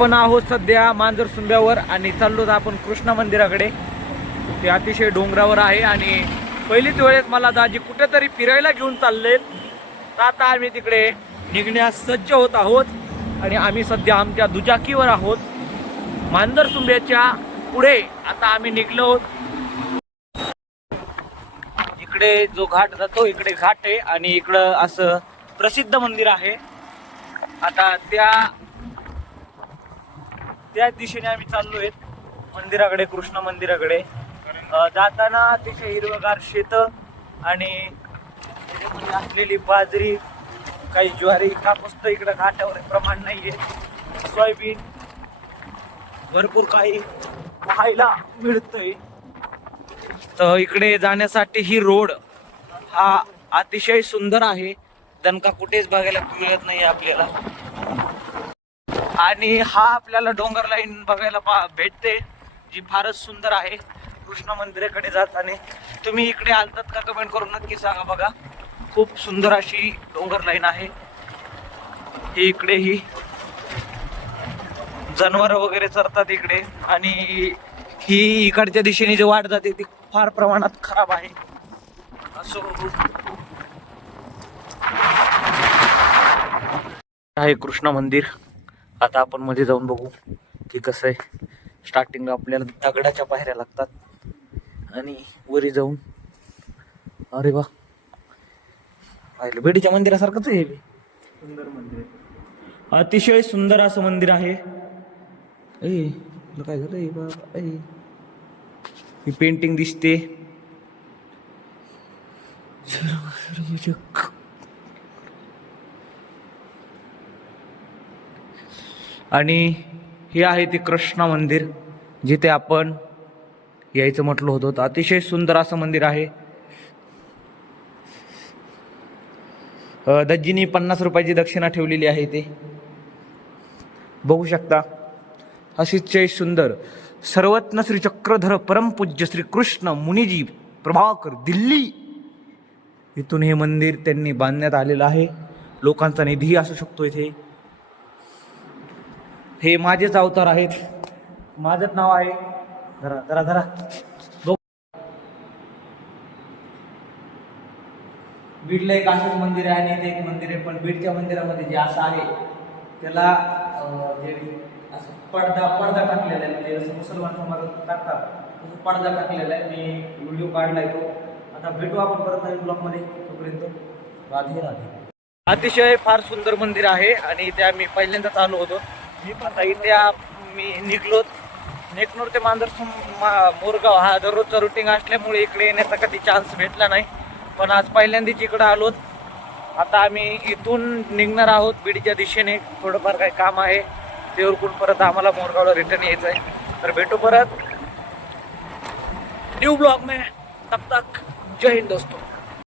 आपण आहोत सध्या मांजरसुंब्यावर आणि चाललो आपण कृष्णा मंदिराकडे. ते अतिशय डोंगरावर आहे आणि पहिलीच वेळेस मला दाजी कुठेतरी फिरायला घेऊन चालले. तर आता आम्ही तिकडे निघण्यास सज्ज होत आहोत आणि आम्ही सध्या आमच्या दुचाकीवर आहोत. मांजरसुंब्याच्या पुढे आता आम्ही निघलो आहोत. इकडे जो घाट जातो इकडे घाट आहे आणि इकडं असं प्रसिद्ध मंदिर आहे. आता त्या दिशेने आम्ही चाललोय मंदिराकडे, कृष्ण मंदिराकडे. जाताना अतिशय हिरवगार शेत आणि असलेली बाजरी, काही ज्वारी, कापूस तर इकडं घाटावर प्रमाण नाहीये. सोयाबीन भरपूर काही पाहायला मिळतंय. तर इकडे जाण्यासाठी ही रोड हा अतिशय सुंदर आहे. दणका कुठेच बघायला मिळत नाही आपल्याला. आणि हा आपल्याला डोंगर लाईन बघायला भेटते, जी फारच सुंदर आहे. कृष्ण मंदिराकडे जाताना तुम्ही इकडे आलतात का कमेंट करून नक्की सांगा. बघा, खूप सुंदर अशी डोंगर लाईन आहे. इकडे ही जनावर वगैरे चरतात इकडे आणि ही इकडच्या दिशेने जी वाट जाते ती फार प्रमाणात खराब आहे. असो आहे कृष्ण मंदिर. आता आपण मध्ये जाऊन बघू की कसं आहे. स्टार्टिंगला आपल्याला दगडाच्या पायऱ्या लागतात आणि वरी जाऊन, अरे वा, पाहिलं बेडीच्या मंदिरासारखंच आहे. सुंदर मंदिर, अतिशय सुंदर असं मंदिर आहे. काय झालं बाबा, ही पेंटिंग दिसते. आणि हे आहे ते कृष्णा मंदिर, जिथे आपण यायचं म्हटलं होतं. अतिशय सुंदर असं मंदिर आहे. दज्जीनी 50 रुपयाची दक्षिणा ठेवलेली आहे. ते बघू शकता. अतिशय सुंदर. सर्वज्ञ श्री चक्रधर परमपूज्य श्री कृष्ण मुनिजी प्रभाकर दिल्ली, इथून हे मंदिर त्यांनी बांधण्यात आलेलं आहे. लोकांचा निधी असू शकतो इथे. हे माझेच अवतार आहेत, माझंच नाव आहे. धरा धरा धरा. बीडला एक असंच मंदिर आहे आणि इथे एक मंदिर आहे. पण बीडच्या मंदिरामध्ये जे असं आहे त्याला जे असं पडदा टाकलेला आहे, म्हणजे जसं मुसलमान समाजात टाकतात तसं पडदा टाकलेला आहे. मी व्हिडिओ काढलाय तो. आता भेटू आपण परत नवीन ब्लॉगमध्ये. तोपर्यंत राधे राधे. अतिशय फार सुंदर मंदिर आहे आणि इथे आम्ही पहिल्यांदाच आलो होतो. आता इथे मी निघलो. नेकनूर ते मोरगाव हा दररोजचा रुटीन असल्यामुळे इकडे येण्याचा कधी चान्स भेटला नाही. पण आज पहिल्यांदाच इकडं आलोत. आता आम्ही इथून निघणार आहोत बीडच्या दिशेने. थोडंफार काही काम आहे ते उरकून परत आम्हाला मोरगावला रिटर्न यायचं आहे. तर भेटू परत न्यू ब्लॉग में. तब तक जय हिंद दोस्तों.